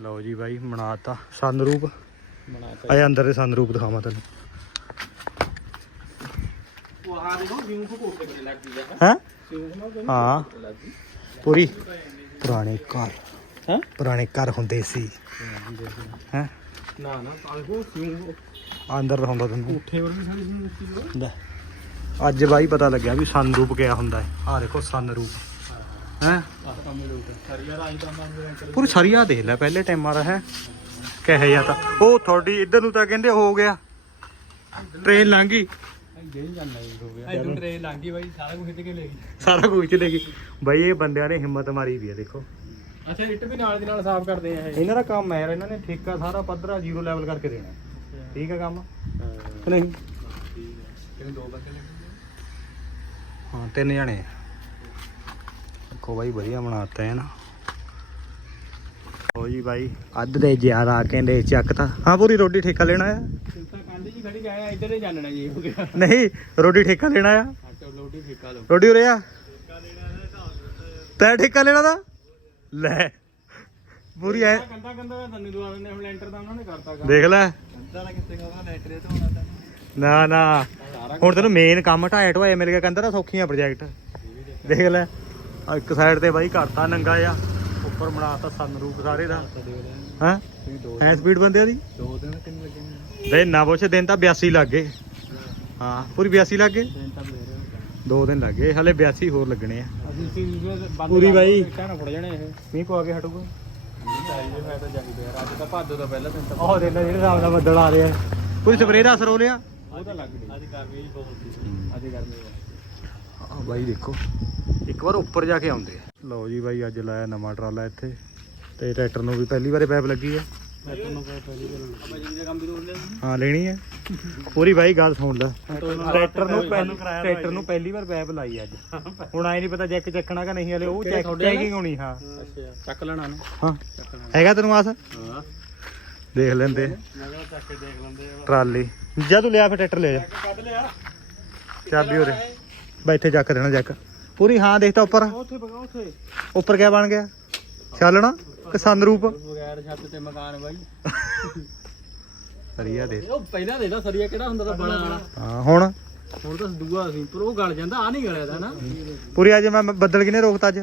ਲਓ ਜੀ ਬਾਈ ਬਣਾਤਾ ਸੰਰੂਪ ਬਣਾਤਾ ਆਏ ਅੰਦਰ ਦੇ ਸੰਰੂਪ ਦਿਖਾਵਾਂ ਤੈਨੂੰ। ਉਹ ਆ ਦੇਖੋ ਜਿਉਂ ਕੋ ਕੋਟੇ ਕੇ ਲੱਗ ਗਈ ਹੈ? ਪੂਰੀ। ਪੁਰਾਣੇ ਘਰ। ਹਾਂ? ਪੁਰਾਣੇ ਘਰ ਹੁੰਦੇ ਸੀ। ਹੈ? ਨਾ ਨਾ ਆ ਦੇਖੋ ਜਿਉਂ ਅੰਦਰ ਹੁੰਦਾ ਤੈਨੂੰ। ਵਰਗੀ ਸਾਰੀ ਲੈ। ਅੱਜ ਬਾਈ ਪਤਾ ਲੱਗਿਆ ਵੀ ਸੰਰੂਪ ਕਿਆ ਹੁੰਦਾ ਹੈ। ਆ ਦੇਖੋ ਸੰਰੂਪ ਹੈ? ਪੂਰੀ ਸਰੀਆ ਦੇਖ ਲੈ, ਪਹਿਲੇ ਟਾਈਮਾਂ ਦਾ ਹੈ। ਕਹੇ ਜਾਂ ਤਾਂ। ਉਹ ਤੁਹਾਡੀ ਇੱਧਰ ਨੂੰ ਤਾਂ ਕਹਿੰਦੇ ਹੋ ਗਿਆ। ਟ੍ਰੇਨ ਲੰਘ ਗਈ। ਸਾਰਾ ਕੁਝ ਚਲੇ ਗਈ। ਬਾਈ, ਇਹ ਬੰਦਿਆਂ ਨੇ ਹਿੰਮਤ ਮਾਰੀ ਵੀ ਆ, ਦੇਖੋ। ਅੱਛਾ ਇੱਟ ਵੀ ਨਾਲ ਦੀ ਨਾਲ ਸਾਫ਼ ਕਰਦੇ ਆ ਇਹ ਇਹਨਾਂ ਦਾ ਕੰਮ ਹੈ ਯਾਰ, ਇਹਨਾਂ ਨੇ ਠੇਕਾ ਸਾਰਾ ਪੱਧਰਾ ਜ਼ੀਰੋ ਲੈਵਲ ਕਰਕੇ ਦੇਣਾ। ਠੀਕ ਹੈ ਕੰਮ? ਨਹੀਂ? ਹਾਂ, ਤਿੰਨ ਜਣੇ ਆ। ਦੇਖੋ ਬਾਈ ਵਧੀਆ ਬਣਾਤਾ ਹੈ ਨਾ ਹੋ ਜੀ ਬਾਈ ਅੱਧ ਦੇ ਜ਼ਿਆਦਾ ਕਹਿੰਦੇ ਚੱਕ ਤਾਂ। ਹਾਂ ਪੂਰੀ ਰੋਟੀ ਠੇਕਾ ਲੈਣਾ ਆ ਨਹੀਂ ਰੋਟੀ ਠੇਕਾ ਲੈਣਾ ਆ ਰੋਟੀ ਉਰੇ ਆ। ਤੈ ਠੇਕਾ ਲੈਣਾ ਦਾ ਲੈ ਪੂਰੀ ਐ। ਕੰਦਾ ਕੰਦਾ ਦਾ ਤੈਨੂੰ ਦਵਾ ਦਿੰਦੇ ਹੁਣ ਲੈਂਟਰ ਦਾ ਉਹਨਾਂ ਨੇ ਕਰਤਾ ਕੰਮ। ਦੇਖ ਲੈ। ਕੰਦਾ ਦਾ ਕਿੱਥੇ ਕਰਨਾ ਲੈਂਟਰ ਇਹ ਤਾਂ ਹੋਣਾ ਤਾਂ। ਨਾ ਨਾ। ਹੁਣ ਤੈਨੂੰ ਮੇਨ ਕੰਮ ਢਾਇਆ ਢੋਇਆ ਮਿਲ ਗਿਆ ਕਹਿੰਦਾ ਨਾ ਸੌਖੀਆਂ ਪ੍ਰੋਜੈਕਟ ਦੇਖ ਲੈ। ਆਹ ਇੱਕ ਸਾਈਡ ਤੇ ਬਾਈ ਘਰਤਾ ਨੰਗਾ ਆ ਉੱਪਰ ਬਣਾਤਾ ਸੰਰੂਪ ਸਾਰੇ ਦਾ। ਹਾਂ? ਤੁਸੀਂ ਦੋ ਐ ਸਪੀਡ ਬੰਦਿਆਂ ਦੀ ਦੋ ਦਿਨ ਕਿੰਨੇ ਲੱਗੇ ਨੇ ਦੇ ਨਾ ਪੁੱਛ ਦਿਨ ਤਾਂ 82 ਲੱਗ ਗਏ। ਹਾਂ ਪੂਰੀ 82 ਲੱਗ ਗਏ? ਦਿਨ ਤਾਂ ਮੇਰੇ ਦੋ ਦਿਨ ਲੱਗ ਗਏ ਹਲੇ 82 ਹੋਰ ਲੱਗਣੇ ਆ। ਅਸੀਂ ਪੂਰੀ ਬਾਈ। ਕਹਿਣਾ ਫੜ ਜਾਣੇ ਇਹ। ਮੀਂਹ ਪਵਾ ਕੇ ਹਟੂਗਾ? ਚਾਹੀਦੇ ਮੈਂ ਤਾਂ ਚਾਹੀਦੇ ਯਾਰ ਅੱਜ ਤਾਂ ਭਾਦੋ ਦਾ ਪਹਿਲਾ ਦਿਨ ਤਾਂ ਉਹ ਦੇਖ ਲੈ ਜਿਹੜੇ ਹਿਸਾਬ ਨਾਲ ਬੱਦਲ ਆ ਰਿਹਾ। ਕੋਈ ਸਪਰੇਅ ਦਾ ਅਸਰ ਹੋ ਲਿਆ ਉਹ ਤਾਂ ਲੱਗ ਗਈ। ਅੱਜ ਗਰਮੀ ਬਹੁਤ ਸੀ। ਅੱਜ ਗਰਮੀ ਆ ਬਾਈ ਦੇਖੋ। ਇੱਕ ਵਾਰ ਉੱਪਰ ਜਾ ਕੇ ਆਉਂਦੇ ਆ। ਲਓ ਜੀ ਬਾਈ ਅੱਜ ਲਾਇਆ ਨਵਾਂ ਟਰਾਲਾ ਇੱਥੇ। ਤੇ ਟਰੈਕਟਰ ਨੂੰ ਵੀ ਪਹਿਲੀ ਵਾਰੇ ਪੈਪ ਲੱਗੀ ਆ। ਹਾਂ ਲੈਣੀ ਹੈ ਪੂਰੀ ਬਾਈ ਗੱਲ ਸੁਣ ਲੈ। ਟਰੈਕਟਰ ਨੂੰ ਪਹਿਲੀ ਟਰੈਕਟਰ ਨੂੰ ਪਹਿਲੀ ਵਾਰ ਪੈਪ ਲਾਈ ਅੱਜ। ਹੁਣ ਆਏ ਨਹੀਂ ਪਤਾ ਚੈੱਕ ਚੱਕਣਾ ਕਿ ਨਹੀਂ ਹਲੇ ਉਹ ਚੈੱਕ ਚੈਕਿੰਗ ਹੋਣੀ ਹਾਂ। ਅੱਛਾ ਚੱਕ ਲੈਣਾ ਨਾ। ਹਾਂ। ਹੈਗਾ ਤੈਨੂੰ ਆਸ? ਹਾਂ। ਦੇਖ ਲੈਂਦੇ ਟਰਾਲੀ। ਜਾ ਤੂੰ ਲਿਆ ਫਿਰ ਟਰੈਕਟਰ ਲੈ ਜਾ। ਕੱਢ ਲਿਆ। ਚਾਬੀ ਉਰੇ। ਬੈਠੇ ਚੱਕ ਦੇਣਾ ਜੱਕ। ਪੂਰੀ ਹਾਂ ਦੇਖਤਾ ਉੱਪਰ। ਉੱਥੇ ਬਗਾ ਉੱਥੇ। ਉੱਪਰ ਕਿਆ ਬਣ ਗਿਆ? ਚੱਲਣਾ ਕਿ ਸੰਦਰੂਪ ਬਗੈਰ ਛੱਤ ਤੇ ਮਕਾਨ ਬਾਈ। ਸਰੀਆ ਦੇ। ਉਹ ਪਹਿਲਾਂ ਦੇਖਦਾ ਸਰੀਆ ਕਿਹੜਾ ਹੁੰਦਾ ਤਾਂ ਬਣਾ ਵਾਲਾ। ਹਾਂ ਹੁਣ? ਹੁਣ ਤਾਂ ਦੂਆ ਸੀ ਪਰ ਉਹ ਗਲ ਜਾਂਦਾ ਆ ਨਹੀਂ ਗਲਿਆ ਦਾ ਨਾ। ਪੂਰੀ ਅੱਜ ਮੈਂ ਬੱਦਲ ਕਿਨੇ ਰੋਕਤਾ ਅੱਜ?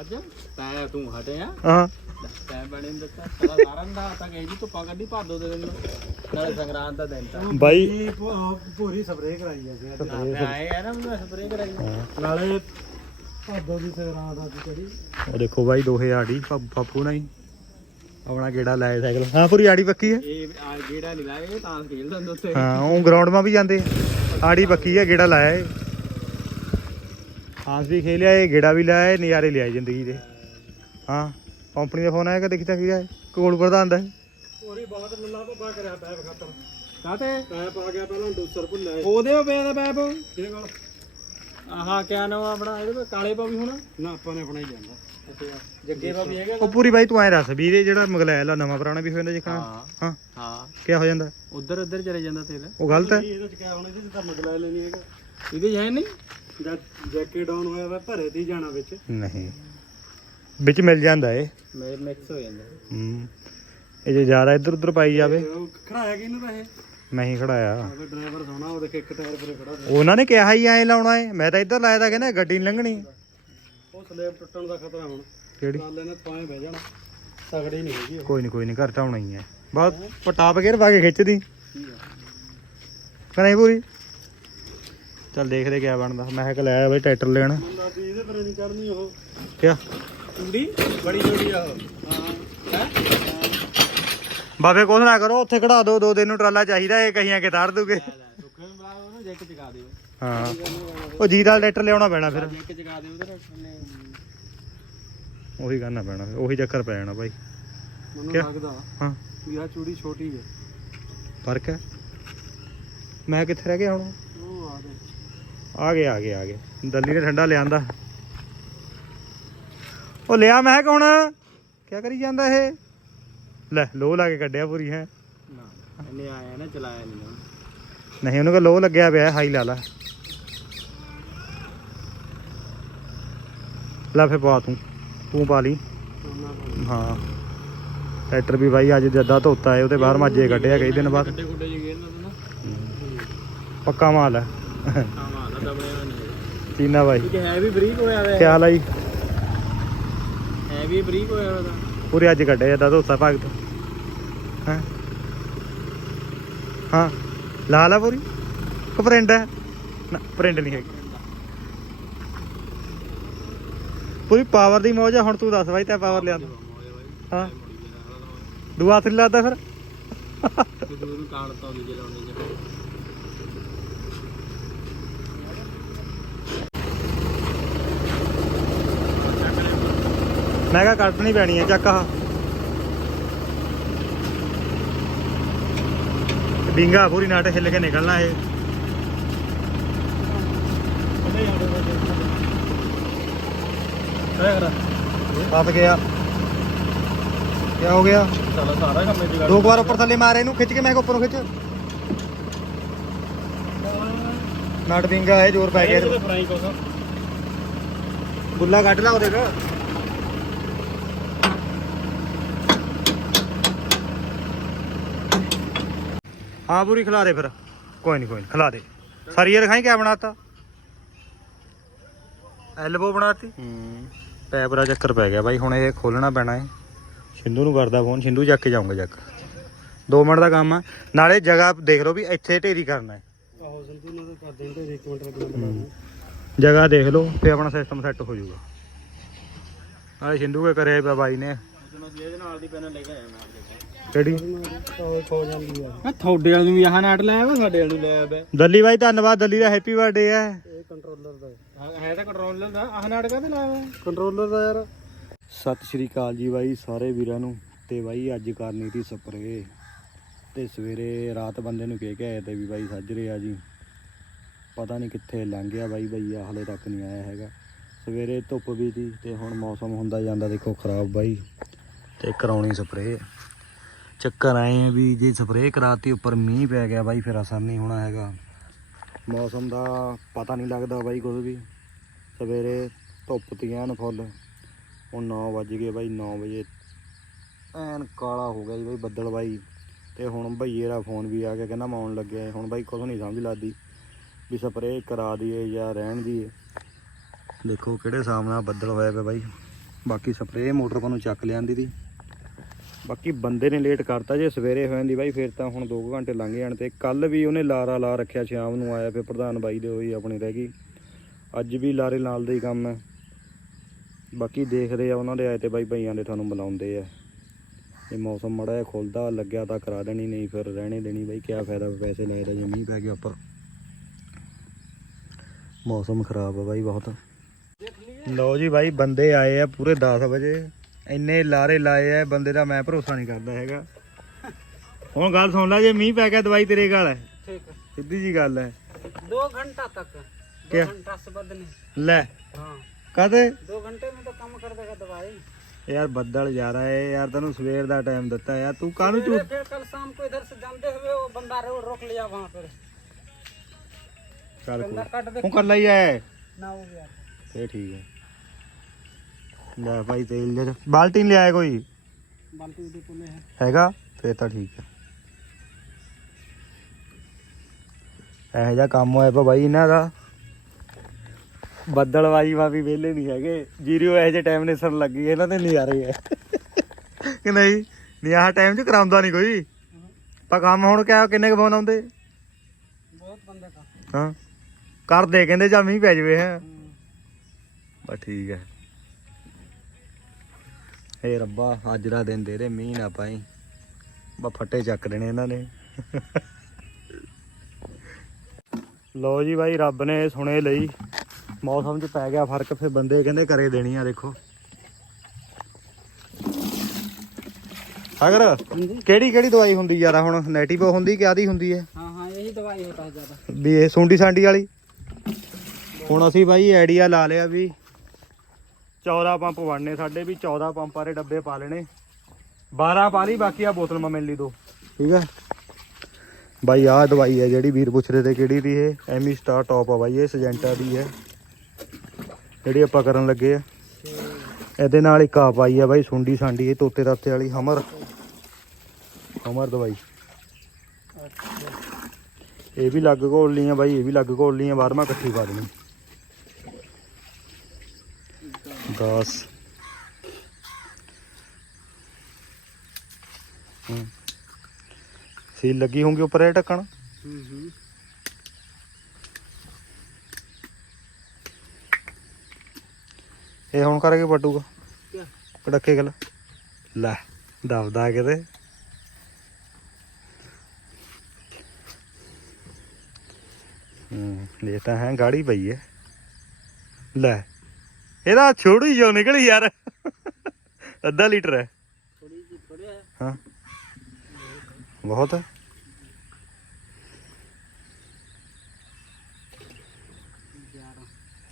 ਅੱਜ? ਤੈ ਤੂੰ ਹਟਿਆ। ਹਾਂ। ਤੈ ਬਣੇ ਦਿੱਤਾ ਸਾਰਾ ਸਾਰਾ ਦਾ ਤਾਂ ਗਈ ਜੀ ਧੁੱਪਾ ਕੱਢੀ ਭਾਦੋ ਦੇ ਦਿਨ ਨੂੰ। ਨਾਲੇ ਸੰਗਰਾਂਦ ਦਾ ਦਿਨ ਤਾਂ ਬਾਈ ਪੂਰੀ ਸਪਰੇਅ। ਕਰਾਈ ਜਾਂਦੀ ਆ ਆਏ ਆ ਨਾ ਮੈਂ ਸਪਰੇਅ ਕਰਾਈ। ਨਾਲੇ ਭਾਦੋ ਦੀ ਸੰਗਰਾਂਦ ਦਾ ਕਰੀ ਉਹ ਦੇਖੋ ਬਾਈ ਦੋਹੇ ਆੜੀ ਪਾ- ਪਾਪੂ ਨਾਲ ਹੀ। ਆਪਣਾ ਗੇੜਾ ਲਾਇਆ ਸਾਈਕਲ। ਹਾਂ ਪੂਰੀ ਆੜੀ ਪੱਕੀ ਹੈ ਇਹ ਆ ਗੇੜਾ ਨਹੀਂ ਲਾਏ ਇਹ ਤਾਂ ਖੇਲਦਾ ਹੁੰਦਾ ਉੱਥੇ। ਹਾਂ ਉਹ ਗਰਾਊਂਡ 'ਮਾ ਵੀ ਜਾਂਦੇ। ਆੜੀ ਪੱਕੀ ਹੈ ਗੇੜਾ ਲਾਇਆ ਹਾਂਸ ਵੀ ਖੇਲਿਆ ਏ ਗੇੜਾ ਵੀ ਲਾਇਆ ਨਜ਼ਾਰੇ ਲਿਆਏ ਜ਼ਿੰਦਗੀ ਦੇ। ਹਾਂ। ਕੰਪਨੀ ਦਾ ਫੋਨ ਆਇਆ ਕਿ ਦੇਖੀ ਤਾਂ ਕੀ ਹੈ ਕੋਲ ਪ੍ਰਧਾਨ ਦਾ ਉਹੀ ਬਹੁਤ ਲੱਲਾ ਭੱਬਾ ਕਰਿਆ ਪੈਪ ਖਤਮ। ਕਾਤੇ ਪੈਪ ਆ ਗਿਆ ਪਹਿਲਾਂ ਦੂਸਰ ਭੁੱਲਿਆ ਉਹਦੇ ਉਹ ਪਿਆ ਦਾ ਪੈਪ? ਕਿਹਦੇ ਕੋਲ ਆਹਾ ਕਿਆ ਨਾਮ ਆਪਣਾ? ਇਹਦੇ ਕੋਲ ਕਾਲੇ ਪਾ ਵੀ ਹੁਣ? ਨਾ ਆਪਾਂ ਨੇ ਆਪਣਾ ਹੀ ਜਾਂਦਾ ਜੱਗੇ ਪਾ ਵੀ ਹੈਗਾ ਉਹ ਪੂਰੀ ਬਾਈ ਤੂੰ ਐ ਦੱਸ ਵੀ ਇਹ ਜਿਹੜਾ ਮਗਲੈਲ ਆ ਨਵਾਂ ਪੁਰਾਣਾ ਵੀ ਹੋ ਜਾਂਦਾ ਜਿਕਣਾ ਹਾਂ। ਹਾਂ। ਹਾਂ। ਕੀ ਹੋ ਜਾਂਦਾ? ਉਧਰ ਉਧਰ ਚਲੇ ਜਾਂਦਾ ਤੇਲ। ਉਹ ਗਲਤ ਹੈ। ਇਹਦੇ ਚ ਕਿਆ ਹੋਣਾ? ਇਹਦੇ ਚ ਤਾਂ ਮਗਲਾ ਲੈਣੀ ਹੈਗਾ। ਇਹਦੇ ਚ ਹੈ ਨਹੀਂ? ਜਦ ਜੈਕੇ ਡਾਊਨ ਹੋਇਆ ਵਾ ਭਰੇ ਦੀ ਜਾਣਾ ਵਿੱਚ। ਨਹੀਂ। ਵਿੱਚ ਮਿਲ ਜਾਂਦਾ ਏ ਮੇਰੇ ਮਿਕਸ ਹੋ ਜਾਂਦਾ। ਹੂੰ। ਇਹ ਜੇ ਜ਼ਿਆਦਾ ਇੱਧਰ ਉੱਧਰ ਪਾਈ ਜਾਵੇ। ਉਹ ਖੜਾਇਆ ਕਿਹਨੂੰ ਤਾਂ ਇਹ? ਮੈਂ ਹੀ ਖੜਾਇਆ। ਡਰਾਈਵਰ ਸੋਣਾ ਉਹ ਦੇਖ ਇੱਕ ਟਾਇਰ ਪਰੇ ਖੜਾ ਉਹਨਾਂ ਨੇ ਕਿਹਾ ਹੀ ਐ ਲਾਉਣਾ ਏ। ਮੈਂ ਤਾਂ ਇੱਧਰ ਲਾਇਆ ਤਾਂ ਕਹਿੰਦਾ ਗੱਡੀ ਨੀ ਲੰਘਣੀ। ਉਹ ਸਲੇਬ ਟੁੱਟਣ ਦਾ ਖਤਰਾ ਹੁਣ। ਕਿਹੜੀ? ਟਰਾਲੇ ਨੇ ਪਾਏ ਬਹਿ ਜਾਣਾ। ਤਗੜੀ ਨਹੀਂ ਹੈਗੀ ਉਹ। ਕੋਈ ਨਹੀਂ ਕੋਈ ਨਹੀਂ ਘਰ ਢਾਉਣਾ ਹੀ ਐ। ਬਸ ਪਟਾਪ ਗੇਰ ਪਾ ਕੇ ਖਿੱਚਦੀ। ਕਰਾਈ ਪੂਰੀ? ਚੱਲ ਦੇਖਦੇ ਕਿਆ ਬਣਦਾ। ਮੈਂ ਕਿਹਾ ਲੈ ਬਈ ਟਰੈਕਟਰ ਲੈਣ। ਬੰਦਾ ਵੀ ਇਹਦੇ ਪਰੇ ਨਹੀਂ ਕਰਨੀ ਉਹ। ਕਿਆ? ਕੁੰਡੀ ਬੜੀ ਜੋੜੀ ਆ ਉਹ। ਹਾਂ? ਹੈ ਬਾਬੇ ਕੁਛ ਨਾ ਕਰੋ ਉੱਥੇ ਖੜਾ ਦਿਓ ਦੋ ਦਿਨ ਨੂੰ ਟਰਾਲਾ ਚਾਹੀਦਾ ਏ ਕਹੀਆਂ ਕਿ ਤਾਰ ਦੂਗੇ। ਸੁੱਕੇ ਨੂੰ ਬੁਲਾ ਉਹਨੂੰ ਜੈਕ ਚਕਾ ਦਿਓ। ਹਾਂ। ਉਹ ਜੀ ਦਾ ਟਰੈਕਟਰ ਲਿਆਉਣਾ ਪੈਣਾ ਫਿਰ। ਜੈਕ ਚਕਾ ਦਿਓ ਉਹਦੇ ਨੇ ਉਹੀ ਕਰਨਾ ਪੈਣਾ ਫਿਰ, ਉਹੀ ਚੱਕਰ ਪੈ ਜਾਣਾ ਭਾਈ ਮੈਨੂੰ? ਲੱਗਦਾ ਹਾਂ। ਵੀ ਆ ਚੂੜੀ ਛੋਟੀ ਹੈ ਫ਼ਰਕ ਹੈ? ਮੈਂ ਕਿੱਥੇ ਰਹਿ ਗਿਆ ਹੁਣ? ਉਹ ਆ ਦੇ ਆ ਗਏ ਆ ਗਏ ਆ ਗਏ ਦੱਲੀ ਨੇ ਠੰਡਾ ਲਿਆਂਦਾ। ਉਹ ਲਿਆ ਮੈਂ ਕਿਹਾ ਹੁਣ ਕੀ ਕਰੀ ਜਾਂਦਾ ਇਹ? ਲੈ ਲੋ ਲਾ ਕੇ ਕੱਢਿਆ ਪੂਰੀ ਹੈ। ਨਾ ਇਹਨੇ ਆਇਆ ਨਾ ਚਲਾਇਆ ਨਹੀਂ ਉਹਨੂੰ ਕੋ ਲੋ ਲੱਗਿਆ ਪਿਆ ਹਾਈ ਲਾ ਲਾ। ਲੈ ਫੇ ਪਾ ਤੂੰ ਤੂੰ ਪਾ ਲਈ। ਹਾਂ। ਟਰੈਕਟਰ ਵੀ ਬਾਈ ਅੱਜ ਜੱਦਾ ਧੋਤਾ ਹੈ ਉਹਦੇ ਬਾਹਰ ਮਾਜੇ ਕੱਢਿਆ ਕਈ ਦਿਨ ਬਾਅਦ। ਜੀ ਪੱਕਾ ਮਾਲ ਹੈ ਹਾਂ ਮਾਂ ਦਾ ਦਬੜਿਆ ਨਹੀਂ ਚੀਨਾ ਬਾਈ। ਹੈ ਵੀ ਬਰੀਕ ਹੋਇਆ ਵਾ ਕੀ ਹਾਲ ਜੀ? ਹੈ ਵੀ ਬਰੀਕ ਹੋਇਆ ਪੂਰੇ ਅੱਜ ਕੱਢਿਆ ਜੱਦਾ ਧੋਤਾ ਭਗਤ। ਹਾਂ? ਹਾਂ। ਲਾਲ ਆ ਪੂਰੀ। ਕਿ ਪ੍ਰਿੰਟ ਹੈ। ਨਾ ਪ੍ਰਿੰਟ ਨਹੀਂ ਹੈਗੀ। ਪੂਰੀ ਪਾਵਰ ਦੀ ਮੌਜ ਆ ਹੁਣ ਤੂੰ ਦੱਸ ਬਾਈ ਤੈਂ। ਪਾਵਰ ਲਿਆਂਦਾ ਹਾਂ। ਦੂਆ ਨੀ ਲੱਗਦਾ ਫਿਰ? ਤੇ ਦੂਰ ਕਾੜਤਾ ਉਹਦੀ ਜਲਾਉਣੀ ਚ। ਮੈਂ ਕਿਹਾ ਕੱਟਣੀ ਪੈਣੀ ਹੈ ਚੱਕ ਆਹ। ਡਿੰਗਾ ਪੂਰੀ ਨਾਟ ਹਿੱਲ ਕੇ ਨਿਕਲਣਾ ਇਹ। ਫਸ ਗਿਆ। ਕੀ ਹੋ ਗਿਆ? ਚਲੋ ਸਾਰਾ ਕੰਮ ਇਹ ਦੋ ਵਾਰ ਉੱਪਰ ਥੱਲੇ ਮਾਰੇ ਇਹਨੂੰ ਖਿੱਚ ਕੇ ਮੈਂ ਕਿਹਾ ਉੱਪਰੋਂ ਖਿੱਚ। ਨਾਟ ਡਿੰਗਾ ਹੈ ਜ਼ੋਰ ਪੈ ਗਿਆ ਗੁੱਲਾ ਕੱਢ ਲਾ ਉਹਦੇ ਕੋ ਹਾਂ ਪੂਰੀ ਖਿਲਾ ਦੇ ਫਿਰ। ਕੋਈ ਨਹੀਂ ਕੋਈ ਨਹੀਂ ਖਿਲਾ ਦੇ। ਸਰੀਏ ਰਖਾਈ ਕਿਆ ਬਣਾਤਾ? ਐਲਬੋ ਬਣਾਤੀ? ਹੂੰ ਪੈਪ ਦਾ ਚੱਕਰ ਪੈ ਗਿਆ ਬਾਈ ਹੁਣ ਇਹ ਖੋਲਣਾ ਪੈਣਾ ਹੈ ਸਿੰਧੂ ਨੂੰ ਕਰਦਾ ਫੋਨ ਸਿੰਧੂ ਚੱਕ ਕੇ ਜਾਊਂਗਾ ਚੱਕ। 2 ਮਿੰਟ ਦਾ ਕੰਮ ਆ। ਨਾਲੇ ਜਗ੍ਹਾ ਦੇਖ ਲਓ ਵੀ ਇੱਥੇ ਢੇਰੀ ਕਰਨਾ ਹੈ ਆਹੋ ਸੰਧੂ ਨੂੰ ਤਾਂ ਕਰ ਦਿੰਦੇ ਇੱਕ ਮਿੰਟ ਲੱਗਣਾ ਜਗ੍ਹਾ ਦੇਖ ਲਓ ਫੇ ਆਪਣਾ ਸਿਸਟਮ ਸੈੱਟ ਹੋ ਜਾਊਗਾ। ਨਾਲੇ ਸਿੰਧੂ ਕੇ ਕਰਿਆ ਪਿਆ ਬਾਈ ਨੇ। ਇਹਦੇ ਨਾਲ ਦੀ ਪੈਨ ਲੈ ਕੇ ਆਇਆ ਨਾਲ ਦੇ ਕਿਹੜੀ? ਖੋ ਜਾਂਦੀ ਆ ਮੈਂ ਤੁਹਾਡੇ ਵਾਲ ਨੂੰ ਵੀ ਆਹ ਨਾਟ ਲਾਇਆ ਵਾ ਸਾਡੇ ਵਾਲ ਨੂੰ ਲਾਇਆ ਵਾ ਦੱਲੀ ਬਾਈ ਧੰਨਵਾਦ ਦੱਲੀ ਦਾ ਹੈਪੀ ਬਰਥਡੇ ਹੈ ਇਹ ਕੰਟਰੋਲਰ ਦਾ ਹੈ ਤਾਂ ਕੰਟਰੋਲਰ ਦਾ ਆਹ ਨਾਟ ਕਾਹਦੇ ਲਾਇਆ ਵਾ ਕੰਟਰੋਲਰ ਦਾ ਯਾਰ। ਸਤਿ ਸ਼੍ਰੀ ਅਕਾਲ ਜੀ ਬਾਈ ਸਾਰੇ ਵੀਰਾਂ ਨੂੰ। ਤੇ ਬਾਈ ਅੱਜ ਕਰਨੀ ਸੀ ਸਪਰੇ ਤੇ ਸਵੇਰੇ ਰਾਤ ਬੰਦੇ ਨੂੰ ਕਹਿ ਕੇ ਆਏ ਤੇ ਵੀ ਬਾਈ ਸੱਜਰੇ ਆ ਜੀ। ਪਤਾ ਨਹੀਂ ਕਿੱਥੇ ਲੰਘ ਗਿਆ ਬਾਈ ਭਈਆ ਹਲੇ ਤੱਕ ਨਹੀਂ ਆਇਆ ਹੈਗਾ। ਸਵੇਰੇ ਧੁੱਪ ਵੀ ਸੀ ਤੇ ਹੁਣ ਮੌਸਮ ਹੁੰਦਾ ਜਾਂਦਾ ਦੇਖੋ ਖਰਾਬ ਬਾਈ। ਤੇ ਕਰਾਉਣੀ ਸਪਰੇ ਚੱਕਰ ਆਏ ਆ ਵੀ ਜੇ ਸਪਰੇਅ ਕਰਾਤੀ, ਉੱਪਰ ਮੀਂਹ ਪੈ ਗਿਆ ਬਾਈ, ਫਿਰ ਅਸਰ ਨਹੀਂ ਹੋਣਾ ਹੈਗਾ। ਮੌਸਮ ਦਾ ਪਤਾ ਨਹੀਂ ਲੱਗਦਾ ਬਾਈ ਕੁਝ ਵੀ। ਸਵੇਰੇ ਧੁੱਪ ਤੀਆਂ ਨ ਫੁੱਲ। ਹੁਣ 9 ਵੱਜ ਗਏ ਬਾਈ 9 ਵਜੇ। ਐਨ ਕਾਲਾ ਹੋ ਗਿਆ ਜੀ ਬਾਈ ਬੱਦਲ ਬਾਈ। ਤੇ ਹੁਣ ਭਈਏ ਦਾ ਫੋਨ ਵੀ ਆ ਗਿਆ, ਕਹਿੰਦਾ ਮੈਂ ਆਉਣ ਲੱਗਿਆ ਹੁਣ ਬਾਈ ਕੁਝ ਨਹੀਂ ਸਮਝ ਲੱਗਦੀ ਵੀ ਸਪਰੇਅ ਕਰਾ ਦਈਏ ਜਾਂ ਰਹਿਣ ਦੀਏ ਦੇਖੋ ਕਿਹੜੇ ਹਿਸਾਬ ਨਾਲ ਬੱਦਲ ਹੋਇਆ ਪਿਆ ਬਾਈ। ਬਾਕੀ ਸਪਰੇਅ ਮੋਟਰ ਕੋਲੋਂ ਚੱਕ ਲਿਆਂਦੀ ਦੀ ਬਾਕੀ ਬੰਦੇ ਨੇ ਲੇਟ ਕਰਤਾ ਜੇ ਸਵੇਰੇ ਹੋ ਜਾਂਦੀ ਬਾਈ, ਫਿਰ ਤਾਂ ਹੁਣ 2 ਘੰਟੇ ਲੰਘ ਜਾਣ ਤੇ ਕੱਲ ਵੀ ਉਹਨੇ ਲਾਰਾ ਲਾ ਰੱਖਿਆ ਸ਼ਾਮ ਨੂੰ ਆਇਆ ਫਿਰ ਪ੍ਰਧਾਨ ਬਾਈ ਦੇ ਹੋਈ ਆਪਣੇ ਰਹਿ ਗਈ। ਅੱਜ ਵੀ ਲਾਰੇ ਨਾਲ ਦਾ ਹੀ ਕੰਮ ਹੈ। ਬਾਕੀ ਦੇਖਦੇ ਆ ਉਹਨਾਂ ਦੇ ਆਏ ਤੇ ਬਾਈ ਭਾਈਆਂ ਦੇ ਤੁਹਾਨੂੰ ਬੁਲਾਉਂਦੇ ਆ। ਇਹ ਮੌਸਮ ਮੜਾ ਜਿਹਾ ਖੁੱਲਦਾ ਲੱਗਿਆ ਤਾਂ ਕਰਾ ਦੇਣੀ, ਨਹੀਂ ਫਿਰ ਰਹਿਣੇ ਦੇਣੀ ਬਾਈ, ਕਿਆ ਫਾਇਦਾ ਪੈਸੇ ਲਾਏ ਦਾ ਜੇ ਮੀਂਹ ਪੈ ਗਿਆ ਉੱਪਰ। ਮੌਸਮ ਖਰਾਬ ਆ ਬਾਈ ਬਹੁਤ। ਲਓ ਜੀ ਬਾਈ, ਬੰਦੇ ਆਏ ਆ ਪੂਰੇ 10 ਵਜੇ। ਇੰਨੇ ਲਾਰੇ ਲਾਏ ਆ ਬੰਦੇ ਦਾ ਮੈਂ ਭਰੋਸਾ ਨਹੀਂ ਕਰਦਾ ਹੈਗਾ ਹੁਣ ਗੱਲ ਸੁਣ ਲੈ ਜੇ ਮੀਂਹ ਪੈ ਗਿਆ ਦਵਾਈ ਤੇਰੇ ਗੱਲ ਹੈ ਠੀਕ ਹੈ ਸਿੱਧੀ ਜੀ ਗੱਲ ਹੈ 2 घंटा तक क्या? घंटा से बद नहीं ਲੈ हाँ ਕਦੇ दो घंटे में तो कम कर देगा दवाई ਯਾਰ ਬੱਦਲ ਜਾ ਰਹਾ ਹੈ ਯਾਰ ਤੈਨੂੰ ਸਵੇਰ ਦਾ ਟਾਈਮ ਦਿੱਤਾ ਯਾਰ ਤੂੰ ਕਾਹਨੂੰ ਝੂਠ फिर कल शाम को इधर से जानते हुए वो बंदा रो- रोक लिया वहाँ पर ਚੱਲ बंदा ਕੋਈ कट दे ਤੂੰ ਕਰ ਲਈ ਆਇਆ ना हो गया ਫੇ ਠੀਕ ਹੈ ਲੈ ਭਾਈ ਤੇਲ ਲੈ ਬਾਲਟੀ ਨਹੀਂ ਲਿਆਇਆ ਕੋਈ? ਹੈਗਾ? ਫੇਰ ਤਾਂ ਠੀਕ ਹੈ ਇਹੋ ਜਿਹਾ ਕੰਮ ਹੋਇਆ ਪਾ ਬਾਈ ਇਹਨਾਂ ਦਾ। ਬੱਦਲਵਾਜੀ ਵਾ ਵੀ ਵਿਹਲੇ ਨਹੀਂ ਹੈਗੇ। ਜੀਰੀਓ ਇਹੋ ਜਿਹੇ ਟਾਈਮ ਨੇ ਸਰ ਲੱਗੀ ਇਹਨਾਂ ਦੇ ਨਜ਼ਾਰੇ ਹੈ ਕਿ ਨਹੀਂ? ਨਹੀਂ ਆਹ ਟਾਈਮ 'ਚ ਕਰਾਉਂਦਾ ਨਹੀਂ ਕੋਈ। ਪਰ ਕੰਮ ਹੁਣ ਕਿਆ ਕਿੰਨੇ ਕ ਫੋਨ ਆਉਂਦੇ? ਬਹੁਤ ਬੰਦੇ ਦਾ ਹਾਂ। ਕਰਦੇ ਕਹਿੰਦੇ ਜਾਂ ਮੀਂਹ ਪੈ ਜਵੇ ਹੈ। ਬਸ ਠੀਕ ਹੈ ਇਹ ਰੱਬਾ ਅੱਜ ਦਾ ਦਿਨ ਦੇ ਦੇ ਮੀਂਹ ਨਾ ਪਾਈ। ਬਾ ਫੱਟੇ ਚੱਕ ਦੇਣੇ ਇਹਨਾਂ ਨੇ। ਲੋ ਜੀ ਬਾਈ ਰੱਬ ਨੇ ਸੁਣੇ ਲਈ। ਮੌਸਮ 'ਚ ਪੈ ਗਿਆ ਫ਼ਰਕ ਫਿਰ ਬੰਦੇ ਕਹਿੰਦੇ ਕਰੇ ਦੇਣੀ ਆ ਦੇਖੋ। ਅਗਰ ਕਿਹੜੀ ਕਿਹੜੀ ਦਵਾਈ ਹੁੰਦੀ ਯਾਰ ਹੁਣ ਨੈਟਿਵ ਹੁੰਦੀ ਕਿ ਆਦੀ ਹੁੰਦੀ ਹੈ? ਹਾਂ ਹਾਂ ਇਹੀ ਦਵਾਈ ਹੁੰਦਾ ਜ਼ਿਆਦਾ। ਵੀ ਇਹ ਸੁੰਡੀ ਸਾਂਡੀ ਵਾਲੀ? ਹੁਣ ਅਸੀਂ ਬਾਈ ਆਈਡੀਆ ਲਾ ਲਿਆ ਵੀ 14 ਪੰਪ ਬਣਨੇ ਸਾਡੇ ਵੀ 14 ਪੰਪਾਂ ਦੇ ਡੱਬੇ ਪਾ ਲੈਣੇ। 12 ਪਾ ਲਈ, ਬਾਕੀ ਆ ਬੋਤਲ ਮੈਂ ਲਈ ਦੋ। ਠੀਕ ਹੈ ਬਾਈ, ਆਹ ਦਵਾਈ ਹੈ ਜਿਹੜੀ ਵੀਰ ਪੁੱਛ ਰਹੇ ਤੇ ਕਿਹੜੀ ਦੀ ਇਹ? ਐਮੀ ਸਟਾਰ ਟੌਪ ਆ ਬਾਈ, ਇਹ ਸਜੈਂਟਾ ਦੀ ਹੈ। ਜਿਹੜੀ ਆਪਾਂ ਕਰਨ ਲੱਗੇ ਆ। ਇਹਦੇ ਨਾਲ ਇੱਕ ਆ ਪਾਈ ਆ ਬਾਈ, ਸੁੰਡੀ ਸਾਂਡੀ, ਇਹ ਤੋਤੇ ਰਾਤੇ ਵਾਲੀ ਹਮਰ। ਅਮਰ ਦਵਾਈ। ਇਹ ਵੀ ਲੱਗ ਘੋਲ ਲੀਆਂ ਬਾਈ, ਇਹ ਵੀ ਲੱਗ ਘੋਲ ਲੀਆਂ ਬਾਰਵਾਂ ਇਕੱਠੀ ਪਾ ਦੇਣੀ। 10 ਹੂੰ। ਸੀਲ ਲੱਗੀ ਹੋਊਗੀ ਉੱਪਰ ਇਹ ਢੱਕਣ? ਹੂੰ ਹੂੰ ਇਹ ਹੁਣ ਕਰਕੇ ਪਟੂਗਾ ਕੜੱਕੇ ਗਲ ਲੈ ਦਬਦਾ ਕਿਤੇ। ਹੂੰ ਇਹ ਤਾਂ ਹੈ ਗਾੜੀ ਪਈ ਹੈ। ਲੈ। ਇਹਦਾ ਛੋੜੀ ਜੋ ਨਿਕਲੀ ਯਾਰ। ਅੱਧਾ ਲੀਟਰ ਹੈ। ਬਹੁਤ ਹੈ।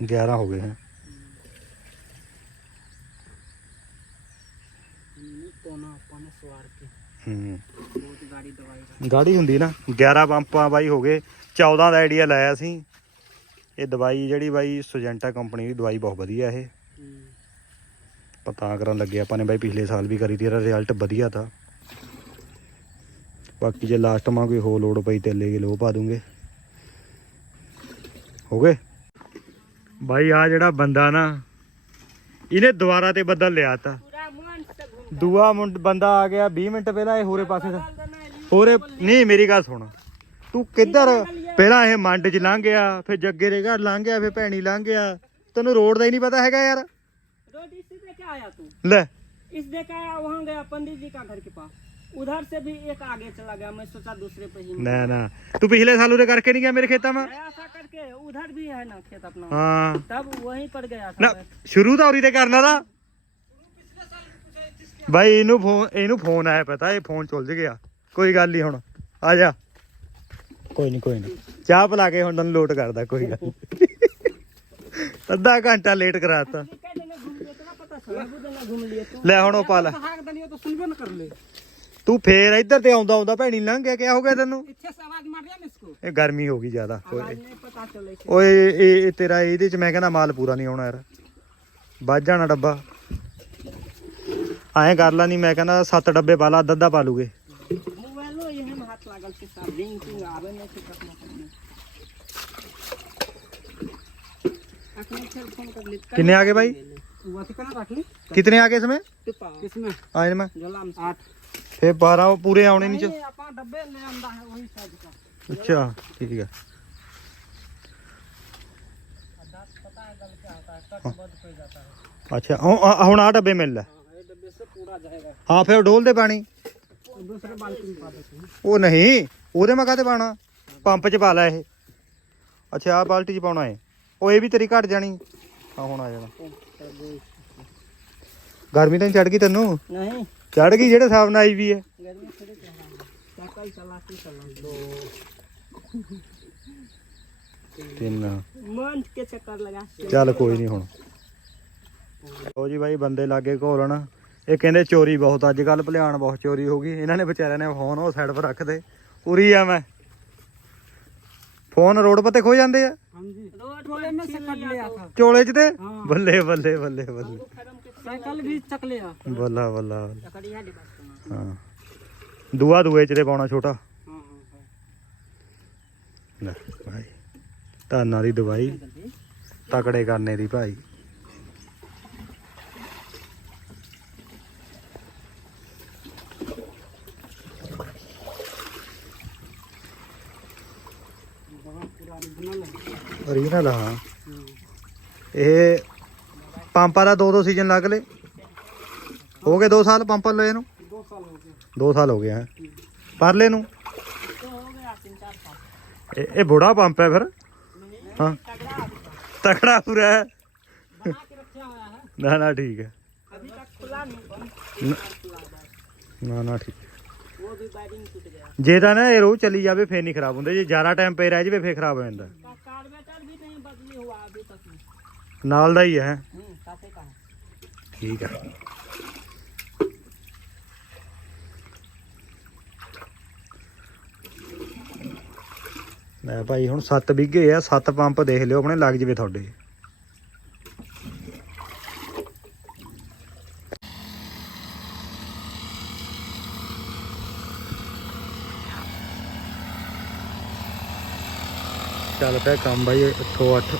11 11 ਹੋ ਗਏ ਹੈ। ਨਹੀਂ ਪੋਨਾ ਆਪਾਂ ਨੇ ਸਵਾਰ ਕੇ ਹੂੰ। ਬਹੁਤ ਗਾੜੀ ਦਵਾਈ ਦਾ। ਗਾੜੀ ਹੁੰਦੀ ਨਾ। 11 ਪੰਪਾਂ ਬਾਈ ਹੋ ਗਏ। 14 ਦਾ ਆਈਡੀਆ ਲਾਇਆ ਸੀ। ਇਹ ਦਵਾਈ ਜਿਹੜੀ ਬਾਈ ਸੁਜੈਂਟਾ ਕੰਪਨੀ ਦੀ ਦਵਾਈ ਬਹੁਤ ਵਧੀਆ ਇਹ। ਹੂੰ ਪਤਾ ਕਰਨ ਲੱਗੇ ਆਪਾਂ ਨੇ ਬਾਈ ਪਿਛਲੇ ਸਾਲ ਵੀ ਕਰੀ ਤੀ ਇਹਦਾ ਰਿਜ਼ਲਟ ਵਧੀਆ ਤਾ। ਬਾਕੀ ਜੇ ਲਾਸਟ ਮਾ ਕੋਈ ਹੋਰ ਲੋੜ ਪਈ ਤੇਲੇ ਕੇ ਲੋ ਪਾ ਦੂੰਗੇ। ਹੋ ਗਏ? ਬਾਈ ਆ ਜਿਹੜਾ ਬੰਦਾ ਨਾ ਇਹਨੇ ਦੁਬਾਰਾ ਤੇ ਬੱਦਲ ਲਿਆ ਤਾ। ਦੂਆ ਮੁੰਡ ਬੰਦਾ ਆ ਗਿਆ 20 ਮਿੰਟ ਪਹਿਲਾਂ ਇਹ ਹੋਰੇ ਪਾਸੇ ਦਾ ਹੋਰੇ ਨਹੀਂ ਮੇਰੀ ਗੱਲ ਸੁਣ। ਤੂੰ ਕਿੱਧਰ ਪਹਿਲਾਂ ਇਹ ਮੰਡ 'ਚ ਲੰਘ ਗਿਆ ਫਿਰ ਜੱਗੇ ਦੇ ਘਰ ਲੰਘ ਗਿਆ ਫਿਰ ਭੈਣੀ ਲੰਘ ਗਿਆ ਤੈਨੂੰ ਰੋਡ ਦਾ ਹੀ ਨਹੀਂ ਪਤਾ ਹੈਗਾ ਯਾਰ रोड इसी देखे आया तू ਲੈ इस देखा आया वहाँ गया पंडित जी का घर के पास उधर से भी एक आगे चला गया मैं सोचा दूसरे पे ही ਨਾ ਨਾ ਤੂੰ ਪਿਛਲੇ ਸਾਲ ਉਹਦੇ ਕਰਕੇ ਨਹੀਂ ਗਿਆ ਮੇਰੇ ਖੇਤਾਂ ਮਾ ऐसा करके उधर भी है ना खेत अपना ਹਾਂ तब वहीं पर गया ਨਾ था ਸ਼ੁਰੂ ਤਾਂ ਉਰੀ ਤੇ ਕਰਨਾ ਦਾ ਬਾਈ ਇਹਨੂੰ ਫੋਨ ਇਹਨੂੰ ਫੋਨ ਆਇਆ ਪਤਾ ਇਹ ਫੋਨ ਚੁੱਲ ਗਿਆ ਕੋਈ ਗੱਲ ਨਹੀਂ ਹੁਣ ਆ ਜਾ ਕੋਈ ਨਹੀਂ ਕੋਈ ਨਹੀਂ ਚਾਹ ਪਿਲਾ ਕੇ ਹੁਣ ਤੁਹਾਨੂੰ ਲੋਟ ਕਰਦਾ, ਕੋਈ ਗੱਲ ਅੱਧਾ ਘੰਟਾ ਲੇਟ ਕਰਾਤਾ। ਲੈ ਹੁਣ ਉਹ ਪਾ ਲੈ। ਤੂੰ ਫੇਰ ਇੱਧਰ ਤੇ ਆਉਂਦਾ ਆਉਂਦਾ ਭੈਣੀ ਲੰਘ ਗਿਆ ਕਿਆ ਹੋ ਗਿਆ ਤੈਨੂੰ? ਇਹ ਗਰਮੀ ਹੋ ਗਈ ਜ਼ਿਆਦਾ, ਓਏ। ਇਹ- ਤੇਰਾ ਇਹਦੇ ਚ ਮੈਂ ਕਹਿੰਦਾ ਮਾਲ ਪੂਰਾ ਨਹੀਂ ਆਉਣਾ ਯਾਰ। ਵੱਜ ਜਾਣਾ ਡੱਬਾ। ਐਂ ਕਰ ਲਾ ਨਹੀਂ ਮੈਂ ਕਹਿੰਦਾ ਸੱਤ ਡੱਬੇ ਪਾ ਲਾ ਅੱਧਾ ਅੱਧਾ ਪਾ ਲੂਗੇ। ये में हाथ लागल के साथ रिंग टिंग आवे नहीं से कखनो अपने से फोन कर ले कितने आ गए भाई? वो कितना रख ली कितने आ गए इसमें किसमें आज में झोला में आठ फिर बारह पूरे आने नहीं नहीं अपना डब्बे ले आंदा है वही साइज का च अच्छा ठीक है पता है गल क्या होता है कट बद हो जाता है अच्छा हुन हुन आ डब्बे मिल रहा हाँ ये डब्बे से पूरा जाएगा हाँ फिर डोल दे पानी ਉਹ ਨਹੀਂ ਉਹਦੇ ਮੈਂ ਤੇ ਪਾਣਾ ਪੰਪ 'ਚ ਪਾ ਲੈ ਇਹ। ਅੱਛਾ ਆਹ ਬਾਲਟੀ 'ਚ ਪਾਉਣਾ ਹੈ ਉਹ ਇਹ ਵੀ ਤੇਰੀ ਘਟ ਜਾਣੀ। ਆ ਹੁਣ ਆ ਜਾਣਾ। ਗਰਮੀ ਤਾਂ ਚੜ ਗਈ ਤੈਨੂੰ? ਨਹੀਂ। ਚੜ ਗਈ ਜਿਹੜੇ ਹਿਸਾਬ ਨਾਲ ਆਈ ਵੀ ਹੈ। ਚੱਲ ਕੋਈ ਨਹੀਂ ਹੁਣ। ਲਓ ਜੀ ਬਾਈ ਬੰਦੇ ਲਾਗੇ ਘੋਲਣਾ। ਇਹ ਕਹਿੰਦੇ ਚੋਰੀ ਬਹੁਤ ਅੱਜ ਕੱਲ ਭਲਿਆਣ ਬਹੁਤ ਚੋਰੀ ਹੋ ਗਈ ਇਹਨਾਂ ਨੇ ਵਿਚਾਰਿਆਂ ਨੇ ਫੋਨ ਉਹ ਸਾਈਡ 'ਪਰ ਰੱਖਦੇ ਉਰੀ ਆ ਮੈਂ ਫੋਨ ਰੋਡ 'ਤੇ ਖੋ ਜਾਂਦੇ ਆ हाँ जी रोड में से कट लिया था ਚੋਲੇ 'ਚ ਤੇ हाँ। ਬੱਲੇ ਬੱਲੇ ਬੱਲੇ ਬੱਲੇ साइकिल भी चक लिया ਬੱਲਾ ਬੱਲਾ लकड़ी है डिब्बा ਹਾਂ ਦੂਆ ਦੂਏ 'ਚ ਤੇ ਪਾਉਣਾ ਛੋਟਾ हाँ हाँ ਲੈ ਭਾਈ ਧਾਨਾਂ ਦੀ ਦਵਾਈ हाँ ਤਕੜੇ ਕਰਨੇ ਦੀ ਭਾਈ ਓਰੀਜਨਲ ਹਾਂ। ਇਹ ਪੰਪਾ ਦਾ ਦੋ ਦੋ ਸੀਜ਼ਨ ਲੱਗ ਲੇ ਹੋ ਗਏ 2 ਸਾਲ ਪੰਪਾ ਲਏ ਨੂੰ? 2 ਸਾਲ ਹੋ ਗਏ 2 ਸਾਲ ਹੋ। ਗਏ ਪਰਲੇ ਨੂੰ? ਇਹ ਬੁੜਾ ਪੰਪ ਹੈ ਫਿਰ? ਹਾਂ। ਤਕੜਾ ਪੂਰਾ ਹੈ। ਨਾ ਨਾ, ਠੀਕ ਹੈ। ਨਾ ਨਾ, ਠੀਕ ਜੇ ਤਾਂ ਨਾ ਇਹ ਰੋ ਚਲੀ ਜਾਵੇ, ਫੇਰ ਨਹੀਂ ਖਰਾਬ ਹੁੰਦਾ। ਜੇ ਜ਼ਿਆਦਾ ਟਾਈਮ ਪਏ ਰਹਿ ਜਾਵੇ, ਫੇਰ ਖਰਾਬ ਹੋ ਜਾਂਦਾ। ਨਾਲ ਦਾ ਹੀ ਹੈ। ਠੀਕ ਹੈ। ਲੈ ਭਾਈ ਹੁਣ 7 ਵਿਗੇ ਆ 7 ਪੰਪ ਦੇਖ ਲਿਓ ਆਪਣੇ ਲੱਗ ਜਵੇ ਤੁਹਾਡੇ। ਚੱਲ ਪਿਆ ਕੰਮ ਬਾਈ 108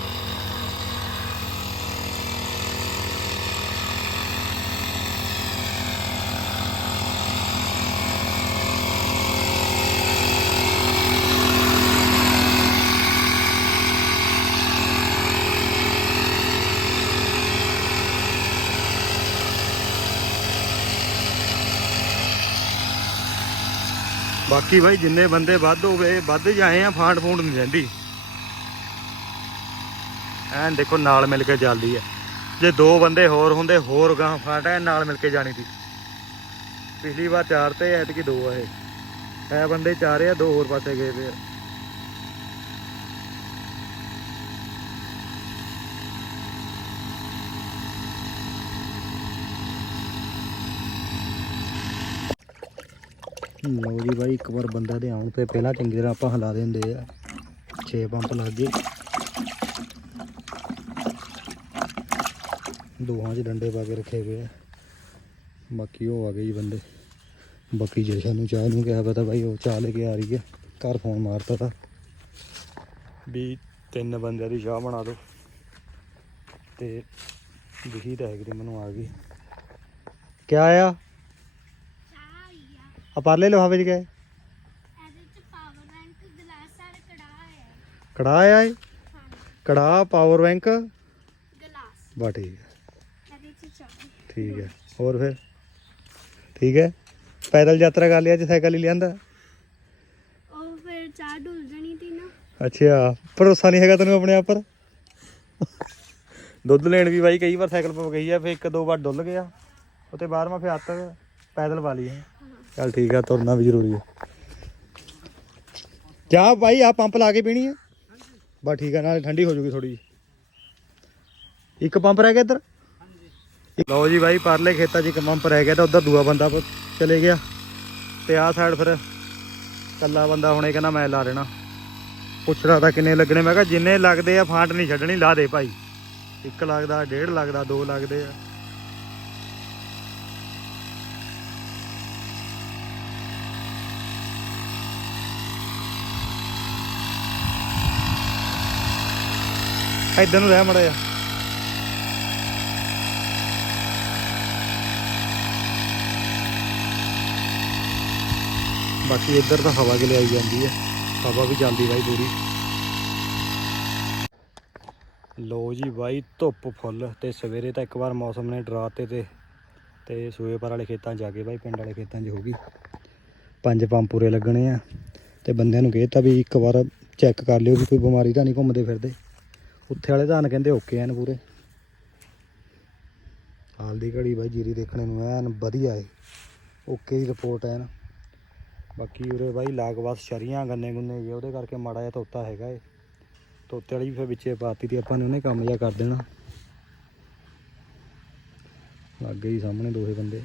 ਬਾਕੀ ਭਾਈ ਜਿੰਨੇ ਬੰਦੇ ਵੱਧ ਹੋਵੇ, ਵੱਧ ਜਾਏ ਆ, ਫਾਂਡ ਫੂੰਡ ਨਹੀਂ ਰਹਿੰਦੀ। ਐਨ ਦੇਖੋ ਨਾਲ ਮਿਲ ਕੇ ਚੱਲਦੀ ਹੈ ਜੇ ਦੋ ਬੰਦੇ ਹੋਰ ਹੁੰਦੇ, ਹੋਰ ਗਾਂ ਫਾਂਟ ਐਨ ਨਾਲ ਮਿਲ ਕੇ ਜਾਣੀ ਸੀ। ਪਿਛਲੀ ਵਾਰ ਚਾਰ ਤੇ ਐਤਕੀ ਦੋ ਆ ਇਹ। ਐ ਬੰਦੇ ਚਾਰ ਆ, ਦੋ ਹੋਰ ਪਾਸੇ ਗਏ ਪਏ ਲਓ ਜੀ ਬਾਈ, ਇੱਕ ਵਾਰ ਬੰਦਾ ਦੇ ਆਉਣ ਤੇ ਪਹਿਲਾਂ ਚੰਗੀ ਤਰ੍ਹਾਂ ਆਪਾਂ ਹਿਲਾ ਦਿੰਦੇ ਆ। 6 ਪੰਪ ਲੱਗ ਗਏ। ਦੋਹਾਂ 'ਚ ਡੰਡੇ ਪਾ ਕੇ ਰੱਖੇ ਹੋਏ ਆ। ਬਾਕੀ ਉਹ ਆ ਗਏ ਜੀ ਬੰਦੇ। ਬਾਕੀ ਜਸ਼ਨ ਨੂੰ ਚਾਹ ਨੂੰ ਕਿਹਾ ਪਤਾ ਬਾਈ, ਉਹ ਚਾਹ ਲੈ ਕੇ ਆ ਰਹੀ ਹੈ ਘਰ ਫੋਨ ਮਾਰਤਾ ਤਾ। ਵੀ ਤਿੰਨ ਬੰਦਿਆਂ ਦੀ ਚਾਹ ਬਣਾ ਦਿਓ। ਤੇ ਦਿਖੀ ਤਾਂ ਹੈਗੀ ਤੀ ਮੈਨੂੰ ਆ ਗਈ। ਕਿਆ ਆ? ਆ ਪਰਲੇ ਲਿਫਾਫੇ 'ਚ ਗਏ? ਇਹਦੇ ਚ ਪਾਵਰ ਬੈਂਕ ਗਲਾਸ ਵਾਲਾ ਕੜਾ ਹੈ। ਕੜਾ ਆਇਆ ਏ ਕੜਾ ਪਾਵਰ ਬੈਂਕ ਗਲਾਸ ਬਾ ਠੀਕ ਹੈ। ਇਹਦੇ ਠੀਕ ਹੈ। ਹੋਰ ਫਿਰ? ਠੀਕ ਹੈ। ਪੈਦਲ ਯਾਤਰਾ ਕਰ ਲਿਆ ਅੱਜ ਸਾਈਕਲ ਹੀ ਲਿਆਂਦਾ? ਉਹ ਫਿਰ ਚਾਹ ਡੁੱਲ ਜਣੀ ਤੀ ਨਾ। ਅੱਛਾ ਭਰੋਸਾ ਨਹੀਂ ਹੈਗਾ ਤੈਨੂੰ ਆਪਣੇ ਆਪ ਪਰ? ਦੁੱਧ ਲੈਣ ਵੀ ਬਾਈ ਕਈ ਵਾਰ ਸਾਈਕਲ ਪਾ ਗਈ ਆ ਫਿਰ ਇੱਕ ਦੋ ਵਾਰ ਡੁੱਲ ਗਿਆ। ਉਤੇ ਬਾਅਦ ਮੈਂ ਫਿਰ ਹੱਥ ਪੈਦਲ ਪਾ ਲਈ ਹੈ। ਚੱਲ ਠੀਕ ਆ, ਤੁਰਨਾ ਵੀ ਜ਼ਰੂਰੀ ਹੈ ਜਾ ਬਾਈ ਆ ਪੰਪ ਲਾ ਕੇ ਪੀਣੀ ਹੈ ਬਸ ਠੀਕ ਆ, ਨਾਲੇ ਠੰਡੀ ਹੋ ਜੂਗੀ ਥੋੜੀ ਇੱਕ ਪੰਪ ਰਹਿ ਗਿਆ ਇੱਧਰ? ਲਓ ਜੀ ਬਾਈ, ਪਰਲੇ ਖੇਤਾਂ 'ਚ ਇੱਕ ਪੰਪ ਰਹਿ ਗਿਆ ਤਾਂ ਉਧਰ ਦੂਆ ਬੰਦਾ ਚਲੇ ਗਿਆ। ਤੇ ਆਹ ਸਾਈਡ ਫਿਰ ਕੱਲਾ ਬੰਦਾ ਹੁਣੇ ਕਹਿੰਦਾ ਮੈਂ ਲਾ ਲੈਣਾ ਪੁੱਛਦਾ ਤਾਂ ਕਿੰਨੇ ਲੱਗਣੇ, ਮੈਂ ਕਿਹਾ ਜਿੰਨੇ ਲੱਗਦੇ ਆ, ਫਾਂਟ ਨਹੀਂ ਛੱਡਣੀ, ਲਾ ਦੇ ਭਾਈ। ਇੱਕ ਲੱਗਦਾ, ਡੇਢ ਲੱਗਦਾ, ਦੋ ਲੱਗਦੇ ਆ। ਇਧਰ ਨੂੰ ਰਹਿ ਮੜਾ ਜਾ ਬਾਕੀ ਇੱਧਰ ਤਾਂ ਹਵਾ ਕਿ ਲਿਆਈ ਜਾਂਦੀ ਹੈ। ਹਵਾ ਵੀ ਚੱਲਦੀ ਬਾਈ ਪੂਰੀ। ਲੋ ਜੀ ਬਾਈ, ਧੁੱਪ ਫੁੱਲ ਤੇ ਸਵੇਰੇ ਤਾਂ ਇੱਕ ਵਾਰ ਮੌਸਮ ਨੇ ਡਰਾਤੇ ਤੇ ਤੇ ਸੂਏਪਰ ਵਾਲੇ ਖੇਤਾਂ 'ਚ ਜਾ ਕੇ ਬਾਈ, ਪਿੰਡ ਵਾਲੇ ਖੇਤਾਂ 'ਚ ਹੋ ਗਈ। ਪੰਜ ਪੰਪ ਪੂਰੇ ਲੱਗਣੇ ਆ। ਤੇ ਬੰਦਿਆਂ ਨੂੰ ਕਹਿਤਾ ਵੀ ਇੱਕ ਵਾਰ ਚੈੱਕ ਕਰ ਲਿਓ ਵੀ ਕੋਈ ਬਿਮਾਰੀ ਤਾਂ ਨਹੀਂ ਘੁੰਮਦੇ ਫਿਰਦੇ। ਉੱਥੇ ਵਾਲੇ ਧਾਨ ਕਹਿੰਦੇ ਓਕੇ ਐਨ ਪੂਰੇ। ਹਾਲ ਦੀ ਘੜੀ ਬਾਈ ਜੀਰੀ ਦੇਖਣੇ ਨੂੰ ਐਨ ਵਧੀਆ ਏ। ਓਕੇ ਦੀ ਰਿਪੋਰਟ ਐਨ। ਬਾਕੀ ਉਰੇ ਬਾਈ ਲਾਗਵਾਸ ਸ਼ਰੀਆਂ ਗੰਨੇ ਗੁੰਨੇ ਜੇ, ਉਹਦੇ ਕਰਕੇ ਮਾੜਾ ਜਿਹਾ ਤੋਤਾ ਹੈਗਾ ਏ। ਤੋਤੇ ਵਾਲੀ ਵੀ ਫਿਰ ਵਿੱਚੇ ਪਾਤੀ ਤੇ, ਆਪਾਂ ਨੇ ਉਹਨੇ ਕੰਮ ਜਿਹਾ ਕਰ ਦੇਣਾ। ਲੱਗ ਗਈ ਸਾਹਮਣੇ ਦੋਹੇ ਬੰਦੇ।